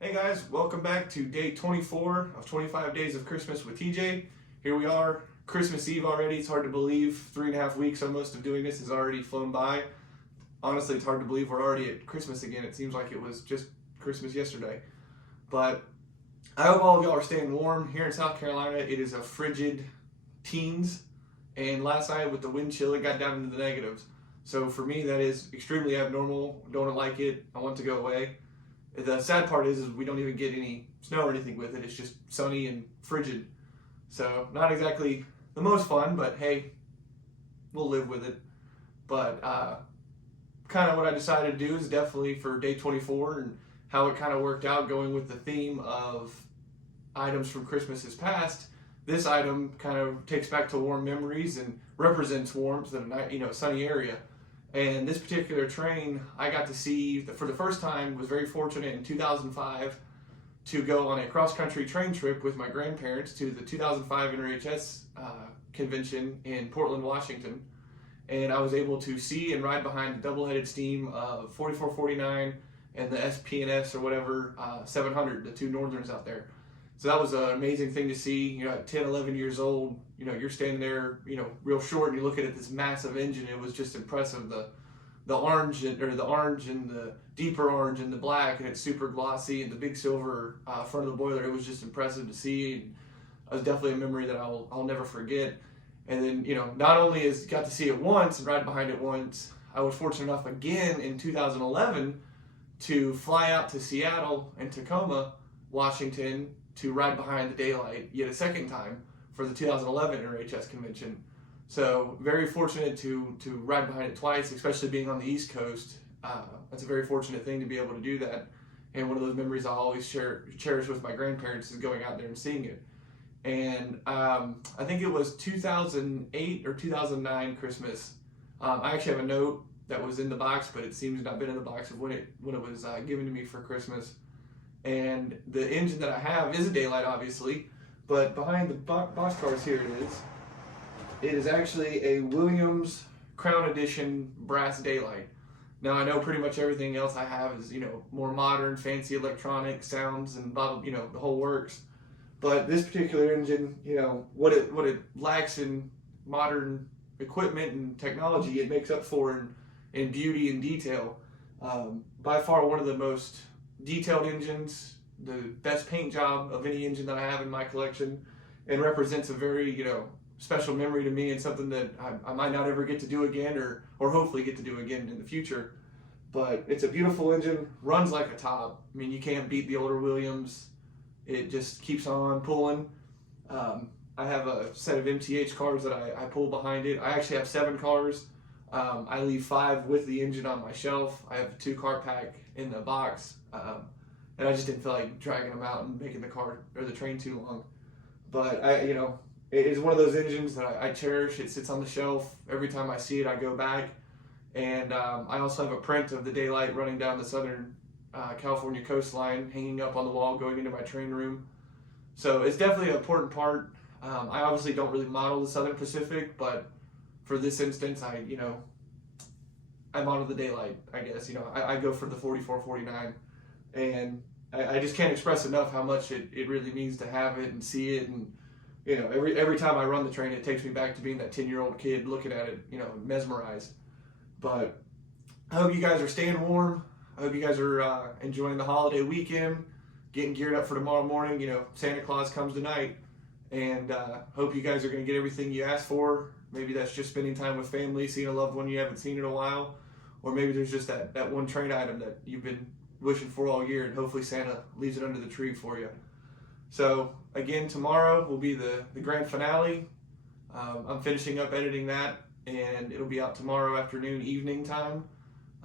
Hey guys, welcome back to day 24 of 25 Days of Christmas with TJ. Here we are, Christmas Eve already. It's hard to believe 3.5 weeks almost of doing this has already flown by. Honestly, it's hard to believe we're already at Christmas again. It seems like it was just Christmas yesterday. But I hope all of y'all are staying warm. Here in South Carolina, it is a frigid teens. And last night with the wind chill, it got down into the negatives. So for me, that is extremely abnormal. Don't like it. I want it to go away. The sad part is we don't even get any snow or anything with it. It's just sunny and frigid. So not exactly the most fun, but hey, we'll live with it. But kind of what I decided to do is definitely for day 24 and how it kind of worked out going with the theme of items from Christmases past. This item kind of takes back to warm memories and represents warmth in a sunny area. And this particular train, I got to see for the first time, was very fortunate in 2005 to go on a cross-country train trip with my grandparents to the 2005 NHRS convention in Portland, Washington. And I was able to see and ride behind the double-headed steam of 4449 and the SP&S or whatever 700, the two Northerns out there. So that was an amazing thing to see. At 10, 11 years old, you're standing there, real short, and you're looking at this massive engine. It was just impressive. The orange and the deeper orange and the black, and it's super glossy, and the big silver front of the boiler. It was just impressive to see. And it was definitely a memory that I'll never forget. And then, not only got to see it once and ride behind it once, I was fortunate enough again in 2011 to fly out to Seattle and Tacoma, Washington, to ride behind the daylight yet a second time for the 2011 NHRS convention. So very fortunate to ride behind it twice, especially being on the East Coast. That's a very fortunate thing to be able to do that. And one of those memories I'll always cherish with my grandparents is going out there and seeing it. And I think it was 2008 or 2009 Christmas. I actually have a note that was in the box, but it seems not been in the box of when it was given to me for Christmas. And the engine that I have is a daylight, obviously, but behind the boxcars here it is. It is actually a Williams Crown Edition brass daylight. Now I know pretty much everything else I have is more modern, fancy electronic sounds and blah, the whole works. But this particular engine, what it lacks in modern equipment and technology, it makes up for in beauty and detail. By far one of the most detailed engines, the best paint job of any engine that I have in my collection, and represents a very special memory to me and something that I might not ever get to do again or hopefully get to do again in the future. But it's a beautiful engine, runs like a top. I mean, you can't beat the older Williams. It just keeps on pulling. I have a set of MTH cars that I pull behind it. I actually have 7 cars. I leave 5 with the engine on my shelf. I have a 2-car pack in the box, and I just didn't feel like dragging them out and making the car or the train too long. But it is one of those engines that I cherish. It sits on the shelf. Every time I see it, I go back. And I also have a print of the daylight running down the southern California coastline, hanging up on the wall, going into my train room. So it's definitely an important part. I obviously don't really model the Southern Pacific, but for this instance, I model the daylight, I guess. I go for the 4449, and I just can't express enough how much it really means to have it and see it. And every time I run the train, it takes me back to being that 10-year-old kid looking at it, mesmerized. But I hope you guys are staying warm. I hope you guys are enjoying the holiday weekend, getting geared up for tomorrow morning. Santa Claus comes tonight, and hope you guys are going to get everything you asked for. Maybe that's just spending time with family, seeing a loved one you haven't seen in a while, or maybe there's just that one train item that you've been wishing for all year, and hopefully Santa leaves it under the tree for you. So again, tomorrow will be the grand finale. I'm finishing up editing that, and it'll be out tomorrow afternoon, evening time.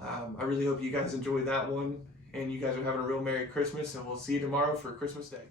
I really hope you guys enjoyed that one, and you guys are having a real Merry Christmas, and we'll see you tomorrow for Christmas Day.